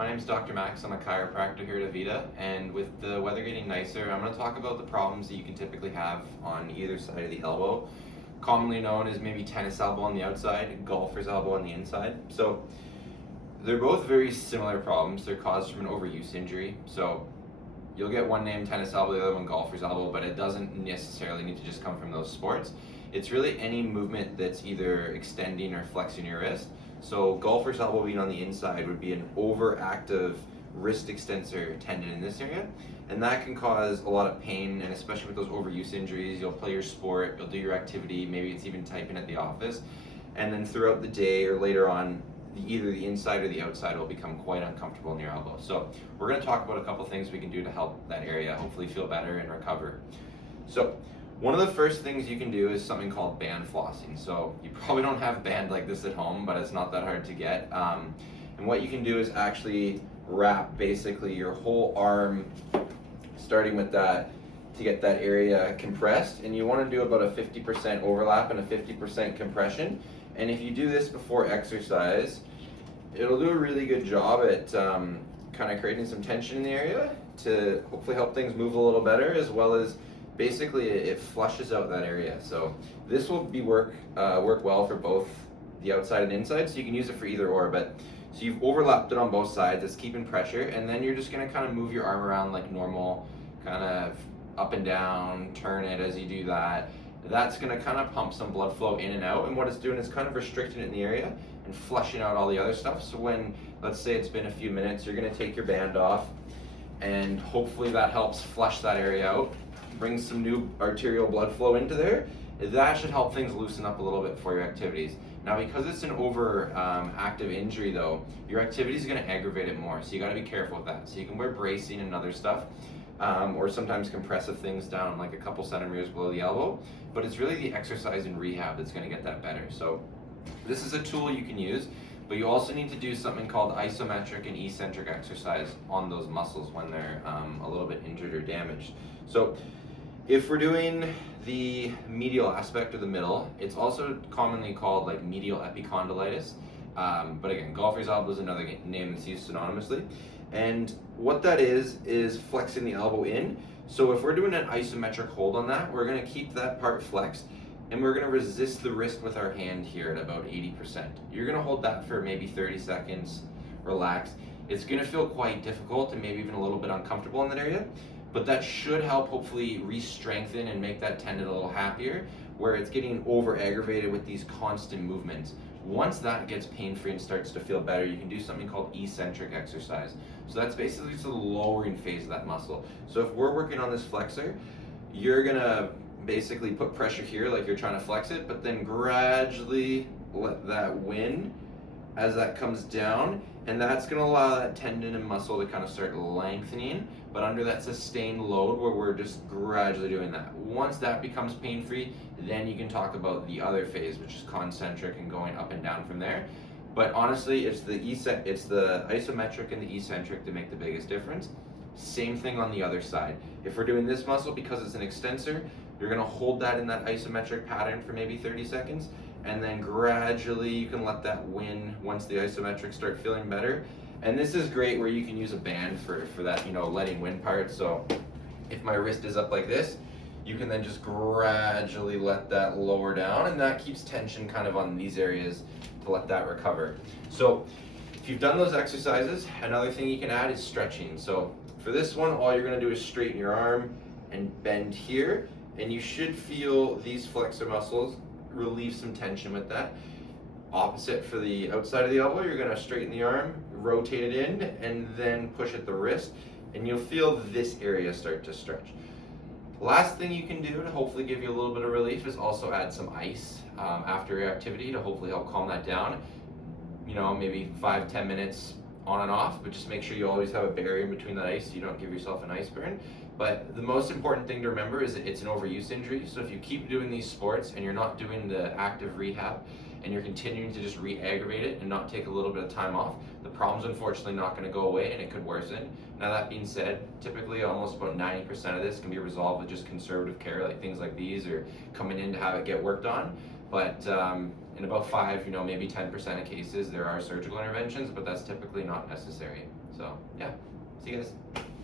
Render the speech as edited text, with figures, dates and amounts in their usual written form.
My name is Dr. Max. I'm a chiropractor here at Avita, and with the weather getting nicer, I'm going to talk about the problems that you can typically have on either side of the elbow, commonly known as maybe tennis elbow on the outside, golfer's elbow on the inside. So they're both very similar problems. They're caused from an overuse injury. So you'll get one name tennis elbow, the other one golfer's elbow, but it doesn't necessarily need to just come from those sports. It's really any movement that's either extending or flexing your wrist. So golfer's elbow being on the inside would be an overactive wrist extensor tendon in this area, and that can cause a lot of pain, and especially with those overuse injuries, you'll play your sport, you'll do your activity, maybe it's even typing at the office, and then throughout the day or later on, either the inside or the outside will become quite uncomfortable in your elbow. So we're going to talk about a couple things we can do to help that area hopefully feel better and recover. So one of the first things you can do is something called band flossing. So you probably don't have band like this at home, but it's not that hard to get. And what you can do is actually wrap basically your whole arm, starting with that, to get that area compressed. And you want to do about a 50% overlap and a 50% compression. And if you do this before exercise, it'll do a really good job at kind of creating some tension in the area to hopefully help things move a little better, as well as basically it flushes out that area. So this will work well for both the outside and inside, so you can use it for either or. But so you've overlapped it on both sides, it's keeping pressure, and then you're just going to kind of move your arm around like normal, kind of up and down, turn it as you do that. That's going to kind of pump some blood flow in and out, and what it's doing is kind of restricting it in the area and flushing out all the other stuff. So when, let's say it's been a few minutes, you're going to take your band off, and hopefully that helps flush that area out, bring some new arterial blood flow into there. That should help things loosen up a little bit for your activities. Now, because it's an active injury though, your activity is going to aggravate it more, so you got to be careful with that. So you can wear bracing and other stuff, or sometimes compressive things down like a couple centimeters below the elbow, but it's really the exercise and rehab that's going to get that better. So this is a tool you can use, but you also need to do something called isometric and eccentric exercise on those muscles when they're a little bit injured or damaged. So if we're doing the medial aspect or the middle, it's also commonly called like medial epicondylitis. But again, golfer's elbow is another name that's used synonymously. And what that is flexing the elbow in. So if we're doing an isometric hold on that, we're going to keep that part flexed, and we're going to resist the wrist with our hand here at about 80%. You're going to hold that for maybe 30 seconds, relax. It's going to feel quite difficult and maybe even a little bit uncomfortable in that area, but that should help hopefully re-strengthen and make that tendon a little happier, where it's getting over-aggravated with these constant movements. Once that gets pain-free and starts to feel better, you can do something called eccentric exercise. So that's basically just the lowering phase of that muscle. So if we're working on this flexor, you're gonna basically put pressure here like you're trying to flex it, but then gradually let that win as that comes down, and that's going to allow that tendon and muscle to kind of start lengthening, but under that sustained load where we're just gradually doing that. Once that becomes pain-free, then you can talk about the other phase, which is concentric and going up and down from there. But honestly, it's the isometric and the eccentric that make the biggest difference. Same thing on the other side. If we're doing this muscle, because it's an extensor, you're going to hold that in that isometric pattern for maybe 30 seconds, and then gradually you can let that win once the isometrics start feeling better. And this is great where you can use a band for that, letting win part. So if my wrist is up like this, you can then just gradually let that lower down, and that keeps tension kind of on these areas to let that recover. So if you've done those exercises, another thing you can add is stretching. So for this one, all you're going to do is straighten your arm and bend here, and you should feel these flexor muscles relieve some tension with that. Opposite for the outside of the elbow, you're going to straighten the arm, rotate it in, and then push at the wrist, and you'll feel this area start to stretch. Last thing you can do to hopefully give you a little bit of relief is also add some ice after your activity to hopefully help calm that down. Maybe 5-10 minutes on and off, but just make sure you always have a barrier in between that ice so you don't give yourself an ice burn. But the most important thing to remember is that it's an overuse injury. So if you keep doing these sports and you're not doing the active rehab, and you're continuing to just re-aggravate it and not take a little bit of time off, the problem's unfortunately not going to go away, and it could worsen. Now, that being said, typically almost about 90% of this can be resolved with just conservative care, like things like these, or coming in to have it get worked on. But in about 5, maybe 10% of cases, there are surgical interventions, but that's typically not necessary. So yeah, see you guys.